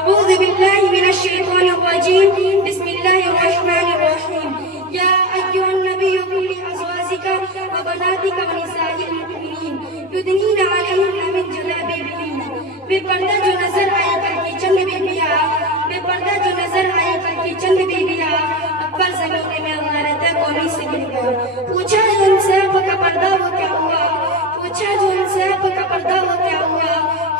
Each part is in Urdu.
أعوذ بالله من الشيطان الرجيم بسم الله الرحمن الرحيم يا أيها النبي قل لأزواجك وبناتك ونساء المؤمنين يدنين عليهن من جلابيبهن بے پردہ جو نظر آئی کر کی چند بیبیاں بے پردہ جو نظر آئی کر کی چند بیبیاں اکبر زمانے میں اللہ رہتا ہے کونے سے گر گیا پوچھا جو ان سے آپ کا پردہ ہو کیا ہوا پوچھا جو ان سے آپ کا پردہ ہو کیا ہوا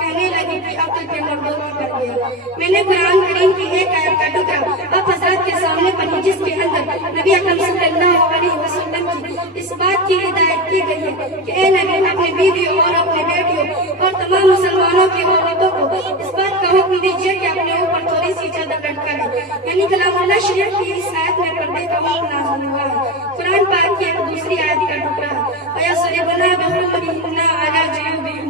کہنے لگی کہ عقل پہ مردوں کی کر گیا میں نے قرآن کریم کی ایک آیت کا ٹکڑا آپ حضرات کے سامنے پڑھی جس کے اندر نبی اکرم صلی اللہ علیہ وسلم کی اس بات کی ہدایت کی گئی ہے کہ اے نبی اپنے بیویوں اور اپنے بیٹیوں اور تمام مسلمانوں کی عورتوں کو اس بات کا حکم دیجیے کہ اپنے اوپر تھوڑی سی چادر لٹکا لیں یعنی کلام اللہ شریف کی اس آیت میں پردے کا حکم نازل ہوا ہے قرآن پاک کی ایک دوسری آیت کا ٹکڑا ہے وَيَصْرِبْنَ بِخُمُرِهِنَّ عَلَى جُيُوبِهِنَّ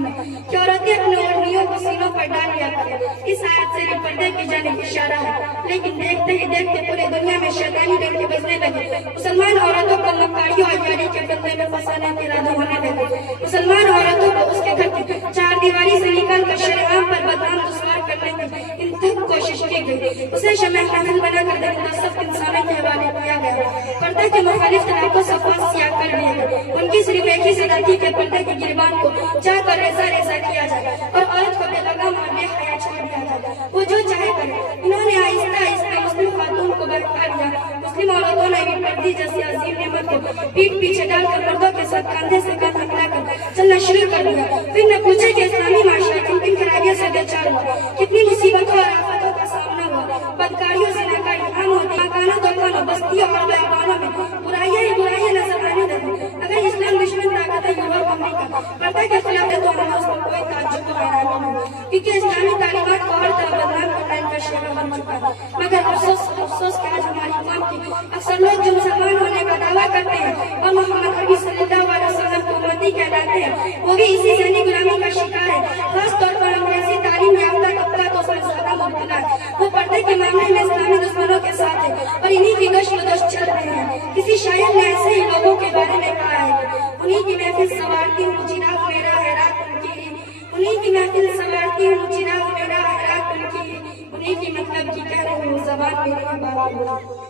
کہ عورتیں اپنے اوڑھنیوں کو سینوں پر ڈال لیا کریں اس آیت سے بھی پردے کی جانب اشارہ ہے لیکن دیکھتے ہی دیکھتے پورے دنیا میں شیطانی ڈنکے بجنے لگے مسلمان عورتوں کو مکاریوں اور یاری کے بندے میں پھنسانے کے ارادے ہونے لگے مسلمان عورتوں کو اس کے گھر کی چار دیواری سے نکل کر شرعام پر بدنام دشوار کرنے کی انتہائی کوشش کی گئی اسے شمع حامل بنا کر درندہ سب انسانوں کے حوالے کیا گیا پردہ کے مخالف طلاقوں صفات سیاہ کر دیے گئے ان کی صرف ایک ہی صدا تھی کہ پردے کے گربان کو چاہ کر ریزہ ریزہ کیا جائے اور عورت کو بے لگام اور بے حیا چھوڑ دیا جائے وہ جو چاہے کرے انہوں نے آہستہ آہستہ مسلم خاتون کو برقرار دیا مسلم عورتوں نے بھی پردے جیسی عظیم نعمت کو پیٹ پیچھے ڈال کر مردوں کے ساتھ کاندھے سے کاندھا ملا کر چلنا شروع کر دیا پھر نہ پوچھے کہ اسلامی معاشرہ کن کن خرابیوں سے بے چار ہوا کتنی مصیبتوں اور آفتوں کا سامنا ہوا بدکاریوں سے ناکاری عام ہوتی مکانوں دکانوں بستیوں اور بیابانوں میں برائیاں ہی برائیاں نظر آنے لگی اگر اسلام دشمن طاقت ہے یورپ امریکہ پردہ کے خلاف ہے تو ہمیں اس کو کوئی تعجب و حیرانی نہیں کیونکہ اسلامی تعلیمات کو ہر طرح بدنام کرنا ان کا شعبہ بن چکا ہے مگر افسوس کہ آج ہماری قوم کی اکثر لوگ جو مسلمان ہونے کا دعویٰ کرتے ہیں اور محمد عربی صلی اللہ علیہ وسلم کو امتی کہلاتے ہیں وہ بھی اسی ذہنی غلامی کا شکار ہے خاص طور پر انگریزی تعلیم یافتہ طبقہ تو اس میں زیادہ مبتلا ہے وہ پردے کے معاملے میں اسلامی دشمنوں کے ساتھ ہے اور انہی کی گشت و گشت چل رہے ہیں کسی شاعر نے ایسے ہی لوگوں کے بارے میں کہا ہے انہی کی محفل سوارتی ہوں چراغ میرا ہے رات ان کی انہی کی محفل سوارتی ہوں چراغ میرا ہے رات ان کی انہی کی مطلب کی کہہ رہی ہوں زبان میری بات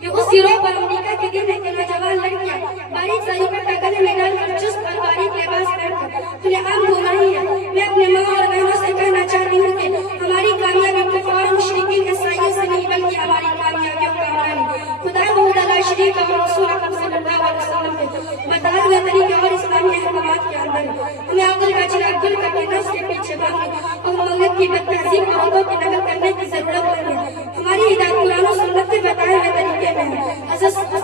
یہ اس یوروپ اور امریکہ کے دن ہے کہ نوجوان لڑکیاں باریک سا دوپٹہ گلے میں ڈال کر چست اور باریک لباس پہن کر کھلے عام گھوم رہی ہے میں اپنے ماں اور بہنوں سے کہنا چاہتی ہوں کہ ہماری کامیابی کفار مشرکین عیسائیوں سے نہیں بلکہ ہماری کامیابیوں کا ہماری خدا تعالیٰ شریف اور رسول اکرم صلی اللہ علیہ وسلم کے بتائے ہوئے طریقے اور اسلامی احکامات کے اندر ہمیں عقل کا چراغ گل کر کے نفس کے پیچھے بھاگنے اور مغرب کی بد تہذیب عورتوں کی نقل کرنے کی ضرورت نہیں ہے ہماری ہدایت قرآن و سنت کے بتائے ہوئے طریقے میں ہے حضرت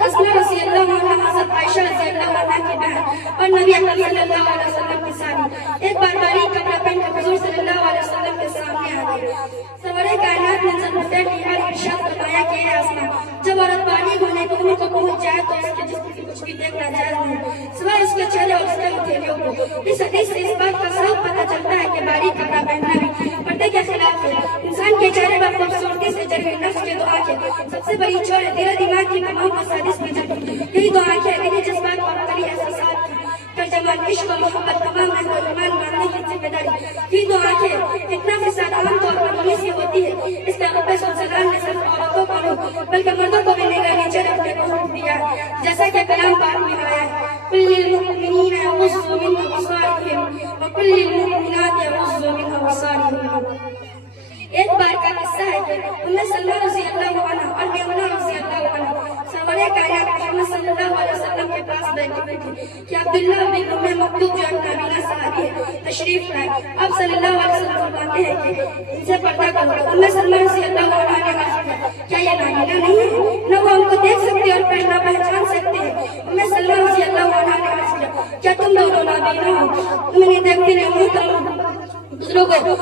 اسماء رضی اللہ عنہ حضرت عائشہ رضی اللہ عنہ کی بہن اور نبی اکرم صلی اللہ علیہ وسلم کی ساری ایک بار باریک کپڑا پہن کر حضور صلی اللہ علیہ وسلم کے سامنے آ گئی سرور کائنات نے ضرورتیں کی اور ارشاد فرمایا کہ اے اسماء جب عورت بالغ ہونے کی عمر کو پہنچ جائے تو اس کے جسم کی کچھ بھی دیکھنا جائز نہیں سوائے اس کے چہرے اور اس کے ہتھیلیوں کو اس حدیث سے اس بات کا صاف پتہ چلتا ہے کہ باریک کپڑا پہننا بھی پردے کے خلاف ہے انسان کے چہرے پر خوبصورتی سے جڑی نفس کے دو آنکھیں سب سے بڑی چور ہے دل و دماغ کی تمام مسادس میں جڑی یہی دو آنکھیں دلی جذبات اور عقلی احساسات کی ترجمان عشق و محبت تمام اہل ایمان ماننے کی ذمہ داری یہ دو آنکھیں اتنا فساد عام طور پر انہیں سے ہوتی ہے اس کے رب سلام نے صرف عورتوں کو نہیں بلکہ مردوں کو بھی نگاہ نیچے رکھنے کو حکم دیا ہے جیسا کہ کلام پاک میں آیا ہے قل للمؤمنین یغضوا من ابصارهم وقل للمؤمنات یغضوا من ابصارهن ایک بار کا قصہ ہے کہ ام سلمہ رضی اللہ عنہ اور میمونہ رضی اللہ عنہ سرور کائنات محمد صلی اللہ علیہ وسلم کے پاس بیٹھی ہوئی تھی کہ عبداللہ بن ام مکتوم جو نابینا صحابی ہے تشریف لائے آپ صلی اللہ علیہ وسلم فرماتے ہیں کہ ان سے پردہ کرو ام سلمہ رضی اللہ عنہ نے عرض کیا کیا یہ نابینا نہیں ہے نہ وہ ہم کو دیکھ سکتے اور پہنا پہچان سکتے ہیں ام سلمہ رضی اللہ عنہ نے عرض کیا تم دونوں نابینا ہو تم انہیں دیکھتے رہے محترم بزرگوں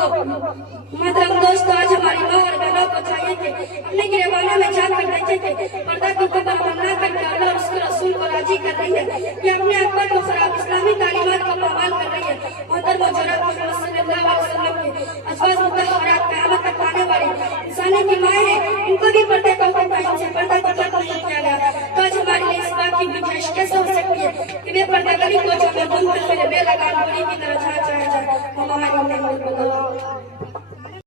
محترم دوستو آج ہماری ماں اور بہنوں کو چاہیے کہ اپنے گریبانوں میں جا کر دیکھیں کہ پردہ کو قبر بنا کر کے اللہ اور اس کے رسول کو راضی کر رہی ہے یہ اپنے اکبر کو خراب اسلامی تعلیمات کو پامال کر رہی ہے محترم و جناب محمد صلی اللہ علیہ وسلم کے ازواج مطہرات قیامت تک آنے والی انسانی کی مائیں ہیں ان کو بھی پردے کا حکم ہے ان سے پردہ کو کیا نہیں کیا گیا تو آج ہمارے لیے اس بات کی گنجائش کیسے ہو سکتی ہے کہ بے پردہ گلی کو جو میں بند کر بے لگام بڑی کی طرح چاہا جائے وہ ہماری